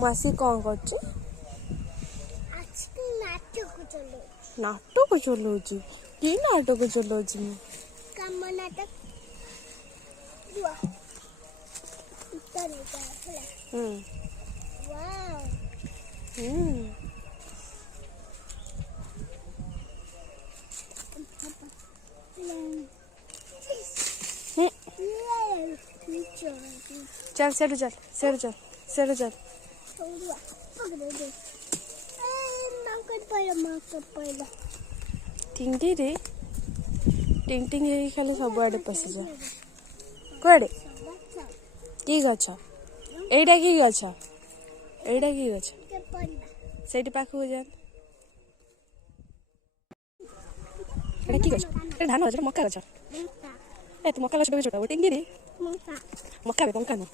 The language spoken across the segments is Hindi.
ମାସି କ'ଣ କରୁଛି? ନାଟକ ଚଲଉଛି। କି ନାଟକ ଚଲଉଛି? ମୁଁ କାମ ନାଟକ चल सेठू चल सेठू चल सेठू चल। टिंगी रे टिंग टिंग है खाली सब आड़े पशि जा कुआड़े कि गछ एटा कि गछ एटा कि गछ सेठी पाखु जा एटा कि गछ ए धान गछ मक्का गछ ए तू मक्का गछ बे छोटा टिंगी रे मक्का बे पंका न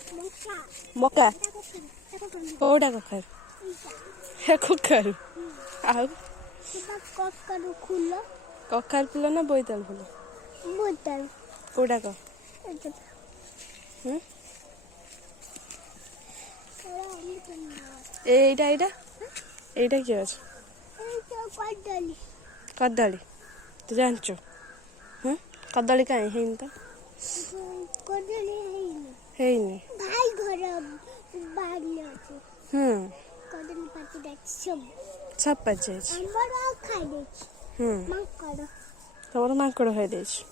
मक्का ओडा कखर हे कुकर आउ कखार फुल ना बोईताल फुल कोडा क एटा एटा एटा कि अछि कदली तू जानचो कदली काहे हेइन त हेइनी भाई घर बाड़ी अछि कदली पाती सब सब पचे हमरा खाइ दै छी माकड़ तोर माकड़ खाइ दै छी।